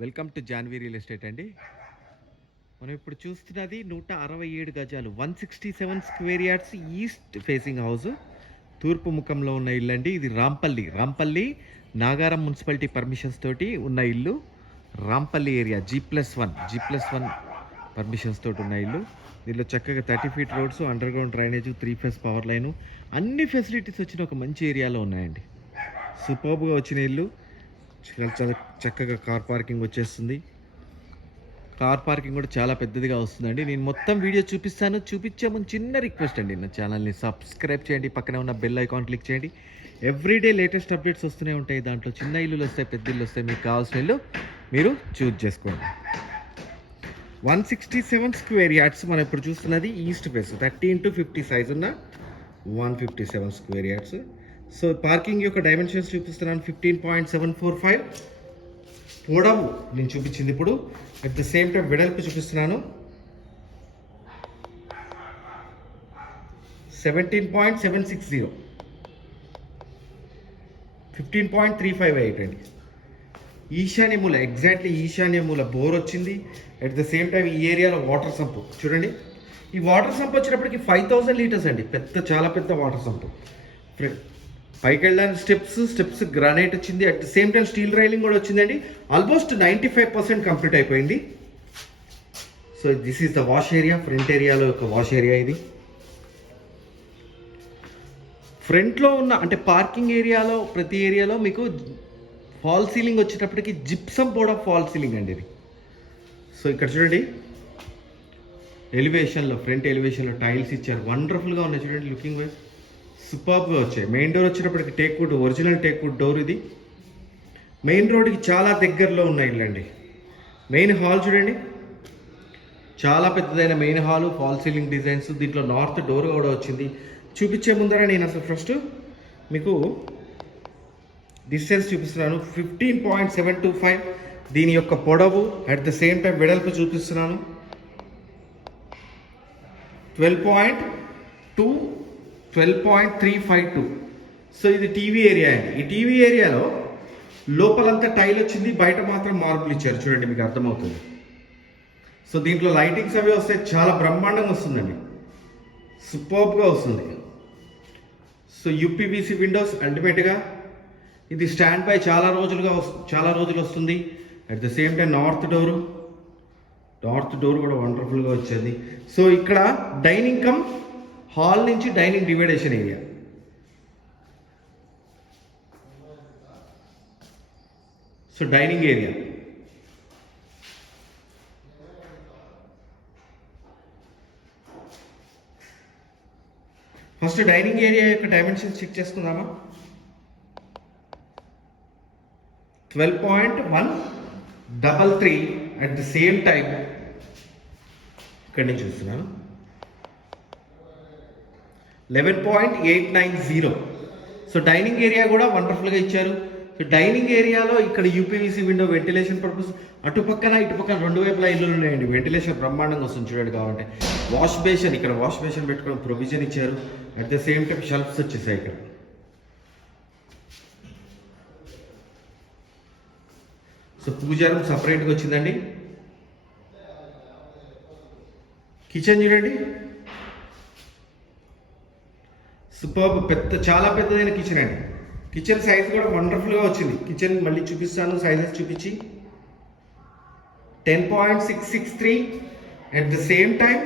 Welcome to Janvi real estate అండి. మనం ఇప్పుడు చూస్తున్నది నూట అరవై ఏడు గజాలు one sixty seven square yards east facing house. తూర్పు ముఖంలో ఉన్న ఇల్లు అండి ఇది రాంపల్లి. రాంపల్లి నాగారం మున్సిపాలిటీ పర్మిషన్స్ తోటి ఉన్న ఇల్లు. Rampalli area G plus one G plus one permissions తోటి ఉన్న ఇల్లు. దీనిలో చక్కగా thirty feet roads underground drainage three phase power line. అన్ని ఫెసిలిటీస్ వచ్చిన ఒక మంచి ఏరియాలో ఉన్నాయండి. సూపర్బ్గా వచ్చిన ఇల్లు. చాలా చక్కగా కార్ పార్కింగ్ వచ్చేస్తుంది. కార్ పార్కింగ్ కూడా చాలా పెద్దదిగా వస్తుందండి. నేను మొత్తం వీడియో చూపిస్తాను. చూపించే ముందు చిన్న రిక్వెస్ట్ అండి. నా ఛానల్ని సబ్స్క్రైబ్ చేయండి. పక్కనే ఉన్న బెల్ ఐకాన్ క్లిక్ చేయండి. ఎవ్రీడే లేటెస్ట్ అప్డేట్స్ వస్తూనే ఉంటాయి. దాంట్లో చిన్న ఇల్లులు వస్తాయి పెద్ద ఇల్లు వస్తాయి. మీకు కావాల్సిన ఇల్లు మీరు చూజ్ చేసుకోండి. One sixty seven square yards మనం ఇప్పుడు చూస్తున్నది east face. Thirty into fifty size ఉన్న one fifty seven square yards. So parking యొక్క డైమెన్షన్స్ చూపిస్తున్నాను fifteen point seven four five పొడవు నేను చూపించింది ఇప్పుడు. అట్ ద సేమ్ టైం వెడల్పు చూపిస్తున్నాను. Seventeen point seven six zero fifteen point three five eight అండి. ఈశాన్య మూల ఎగ్జాక్ట్లీ ఈశాన్య మూల బోర్ వచ్చింది. అట్ ద సేమ్ టైం ఈ ఏరియాలో వాటర్ సంపు చూడండి. ఈ వాటర్ సంప్ వచ్చేటప్పటికి ఫైవ్ థౌసండ్ లీటర్స్ అండి. పెద్ద చాలా పెద్ద వాటర్ సంపు పైకి వెళ్ళడానికి స్టెప్స్ స్టెప్స్ గ్రానైట్ వచ్చింది. At the same time steel railing కూడా వచ్చిందండి. Almost ninety five percent complete అయిపోయింది so this is the wash area front ఏరియాలో ఒక వాష్ ఏరియా ఇది. ఫ్రంట్లో ఉన్న అంటే పార్కింగ్ ఏరియాలో ప్రతి ఏరియాలో మీకు ఫాల్ సీలింగ్ వచ్చేటప్పటికి gypsum board of fall ceiling అండి ఇది. సో ఇక్కడ చూడండి. ఎలివేషన్లో ఫ్రంట్ ఎలివేషన్లో టైల్స్ ఇచ్చారు. వండర్ఫుల్గా ఉన్నాయి చూడండి లుకింగ్ వైజ్ సూపర్గా వచ్చాయి. మెయిన్ డోర్ వచ్చేటప్పటికి టేక్వుడ్ ఒరిజినల్ టేక్వుడ్ డోర్ ఇది. మెయిన్ రోడ్కి చాలా దగ్గరలో ఉన్నాయి ఇల్లండి. అండి మెయిన్ హాల్ చూడండి. చాలా పెద్దదైన main hall fall ceiling designs దీంట్లో నార్త్ డోర్ కూడా వచ్చింది. చూపించే ముందర నేను అసలు ఫస్ట్ మీకు డిస్టెన్స్ చూపిస్తున్నాను. Fifteen point seven two five దీని యొక్క పొడవు అట్ ద సేమ్ టైం వెడల్పు చూపిస్తున్నాను. Twelve point two twelve point three five two so ఇది టీవీ ఏరియా అండి. ఈ టీవీ ఏరియాలో లోపలంతా టైల్ వచ్చింది బయట మాత్రం మార్పులు ఇచ్చారు. చూడండి మీకు అర్థమవుతుంది. సో దీంట్లో లైటింగ్స్ అవి వస్తే చాలా బ్రహ్మాండంగా వస్తుందండి. సూపర్బ్గా వస్తుంది. సో యూపీవీసీ విండోస్ అల్టిమేట్గా ఇది స్టాండ్ బై చాలా రోజులుగా వస్- చాలా రోజులు వస్తుంది. At the same time north door north door కూడా వండర్ఫుల్గా వచ్చేది. సో ఇక్కడ డైనింగ్ కమ్ హాల్ నుంచి dining division area. So dining area. First dining area యొక్క డైమెన్షన్స్ చెక్ చేసుకుందామా? Twelve point one double three at the same time ఇక్కడి నుంచి చూస్తున్నాను. Eleven point eight nine zero so dining area కూడా వండర్ఫుల్గా ఇచ్చారు. So dining ఏరియాలో ఇక్కడ యూపీవీసీ విండో వెంటిలేషన్ పర్పస్ అటు పక్కన ఇటు పక్కన రెండు వైపులా ఇల్లులు ఉన్నాయండి. వెంటిలేషన్ బ్రహ్మాండంగా వస్తుంది చూడండి కాబట్టి వాష్ బేషన్ ఇక్కడ వాష్ బేషన్ పెట్టుకోవడం ప్రొవిజన్ ఇచ్చారు. At the same time shelves వచ్చేసాయి ఇక్కడ. సో పూజారం సపరేట్గా వచ్చిందండి. కిచెన్ చూడండి. సూపర్ పెద్ద చాలా పెద్దదైన కిచెన్ అండి. కిచెన్ సైజ్ కూడా వండర్ఫుల్గా వచ్చింది. కిచెన్ మళ్ళీ చూపిస్తాను సైజెస్ చూపించి. Ten point six six three at the same time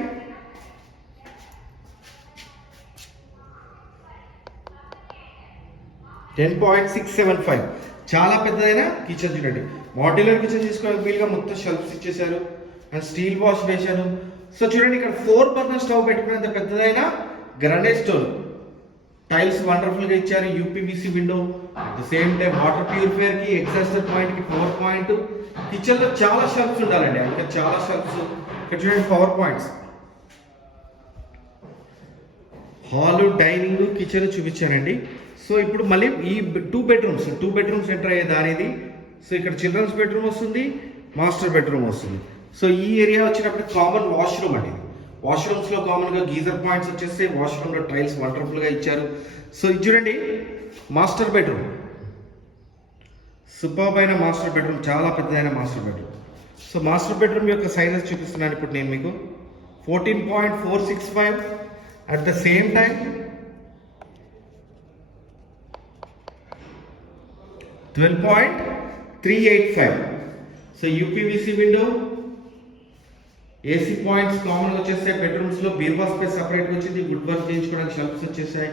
ten point six seven five చాలా పెద్దదైన కిచెన్ చూడండి. మాడ్యులర్ కిచెన్ తీసుకోవడానికి వీలుగా మొత్తం షెల్ఫ్స్ ఇచ్చేసారు అండ్ స్టీల్ వాష్ వేశారు. సో చూడండి ఇక్కడ ఫోర్ బర్నర్ స్టవ్ పెట్టుకునేంత పెద్దదైన గ్రనైట్ స్టోన్ టైల్స్ వండర్ఫుల్గా ఇచ్చారు UPVC window the same time water ప్యూరిఫైయర్కి exhauster పాయింట్కి పవర్ పాయింట్ కిచెన్లో చాలా షెల్ఫ్స్ ఉండాలండి. ఇంకా చాలా షెల్ఫ్స్ ఇక్కడ చూడండి power points hall dining kitchen చూపించానండి. So ఇప్పుడు మళ్ళీ ఈ two bedrooms two bedrooms enter అయ్యే దారి ఇది సో ఇక్కడ చిల్డ్రన్స్ బెడ్రూమ్ వస్తుంది మాస్టర్ బెడ్రూమ్ వస్తుంది. సో ఈ ఏరియా వచ్చినప్పుడు కామన్ వాష్రూమ్ అండి వాష్రూమ్స్లో కామన్గా గీజర్ పాయింట్స్ వచ్చేస్తే వాష్రూమ్లో టైల్స్ వండర్ఫుల్గా ఇచ్చారు. సో ఇది చూడండి మాస్టర్ బెడ్రూమ్. సూపర్బ్ అయిన మాస్టర్ బెడ్రూమ్ చాలా పెద్దదైన master bedroom. So master bedroom యొక్క సైజెస్ చూపిస్తున్నాను ఇప్పుడు నేను మీకు. Fourteen point four six five at the same time twelve point three eight five so UPVC window AC points common వచ్చేస్తాయి. బెడ్రూమ్స్లో బీర్వా స్పేస్ సపరేట్ వచ్చింది. వుడ్ వర్క్ చేయించుకోవడానికి షెల్ఫ్స్ వచ్చేసాయి.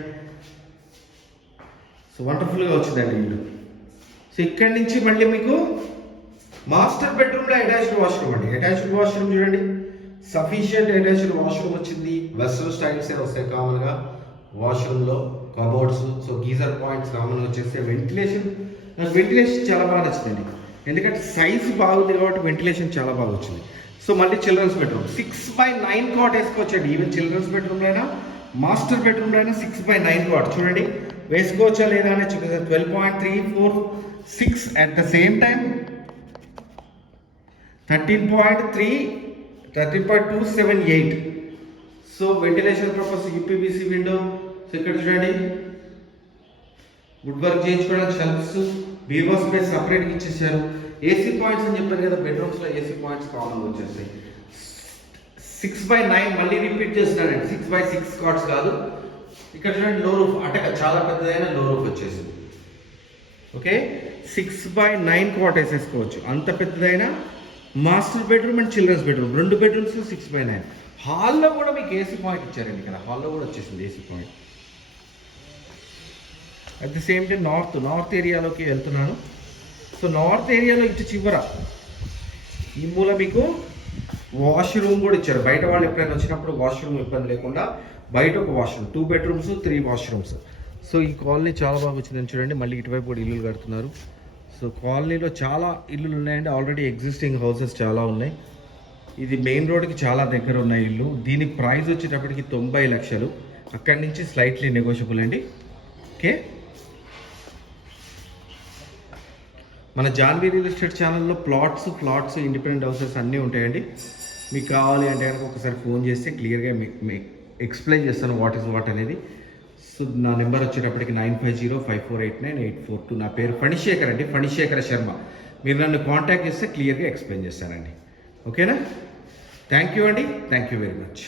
సో వండర్ఫుల్గా వచ్చిందండి ఇల్లు. సో ఇక్కడి నుంచి మళ్ళీ మీకు మాస్టర్ బెడ్రూమ్లో అటాచ్డ్ వాష్రూమ్ అండి. అటాచ్డ్ వాష్రూమ్ చూడండి. సఫిషియంట్ అటాచ్డ్ వాష్రూమ్ వచ్చింది. వెస్ట్రన్ స్టైల్స్ వస్తాయి కామన్గా. వాష్రూమ్లో cupboards so geyser points common వచ్చేస్తే వెంటిలేషన్ నాకు వెంటిలేషన్ చాలా బాగా నచ్చిందండి. ఎందుకంటే సైజ్ బాగుంది కాబట్టి వెంటిలేషన్ చాలా బాగా వచ్చింది. సో మళ్ళీ children's bedroom six by nine cot వేసుకోవచ్చండి. ఈవెన్ చిల్డ్రన్స్ బెడ్రూమ్ అయినా మాస్టర్ బెడ్రూమ్ అయినా సిక్స్ బై నైన్ కాట్ చూడండి వేసుకోవచ్చా లేదా అని చూపిస్తాను. Twelve point three four six at the same time thirteen point three thirteen point two seven eight so ventilation purpose UPVC window so ఇక్కడ చూడండి. Wood work చేయించుకోవడానికి shelves బీవో స్పేస్ సపరేట్గా ఇచ్చేసారు. ఏసీ పాయింట్స్ అని చెప్పారు కదా బెడ్రూమ్స్లో ఏసీ పాయింట్స్ కామన్ వచ్చేస్తాయి. సిక్స్ బై నైన్ మళ్ళీ రిపీట్ చేస్తున్నానండి సిక్స్ బై సిక్స్ కార్డ్స్ కాదు. ఇక్కడ చూడండి లో రూఫ్ అటక చాలా పెద్దదైన లో రూఫ్ వచ్చేసింది. Okay six by nine cot వేసేసుకోవచ్చు. అంత పెద్దదైన master bedroom and children's bedroom రెండు బెడ్రూమ్స్ సిక్స్ బై నైన్ హాల్లో కూడా మీకు ఏసీ పాయింట్ ఇచ్చారండి ఇక్కడ. హాల్లో కూడా వచ్చేసింది AC point at the same time north north ఏరియాలోకి వెళ్తున్నాను. సో నార్త్ ఏరియాలో ఇటు చివర. ఈ మూల మీకు వాష్రూమ్ కూడా ఇచ్చారు. బయట వాళ్ళు ఎప్పుడైనా వచ్చినప్పుడు వాష్రూమ్ ఇబ్బంది లేకుండా బయట ఒక washroom two bedrooms three washrooms so ఈ కాలనీ చాలా బాగా వచ్చిందని చూడండి. మళ్ళీ ఇటువైపు కూడా ఇల్లులు కడుతున్నారు. సో కాలనీలో చాలా ఇల్లులు ఉన్నాయండి. ఆల్రెడీ ఎగ్జిస్టింగ్ హౌసెస్ చాలా ఉన్నాయి. ఇది మెయిన్ రోడ్కి చాలా దగ్గర ఉన్న ఇల్లు. దీని ప్రైస్ వచ్చేటప్పటికి తొంభై లక్షలు. అక్కడి నుంచి స్లైట్లీ నెగోషియబుల్ అండి. ఓకే మన జాన్వీ రియల్ ఎస్టేట్ ఛానల్లో ప్లాట్స్ ప్లాట్స్ ఇండిపెండెంట్ హౌసెస్ అన్నీ ఉంటాయండి. మీకు కావాలి అంటే కనుక ఒకసారి ఫోన్ చేస్తే క్లియర్గా మీకు ఎక్స్ప్లెయిన్ చేస్తాను వాట్ ఇస్ వాట్ అనేది. సో నా నెంబర్ వచ్చేటప్పటికి nine five zero five four eight nine eight four two. నా పేరు ఫణిశేఖర్ అండి ఫణిశేఖర శర్మ. మీరు నన్ను కాంటాక్ట్ చేస్తే క్లియర్గా ఎక్స్ప్లెయిన్ చేస్తానండి. ఓకేనా? థ్యాంక్ యూ అండి. Thank you very much.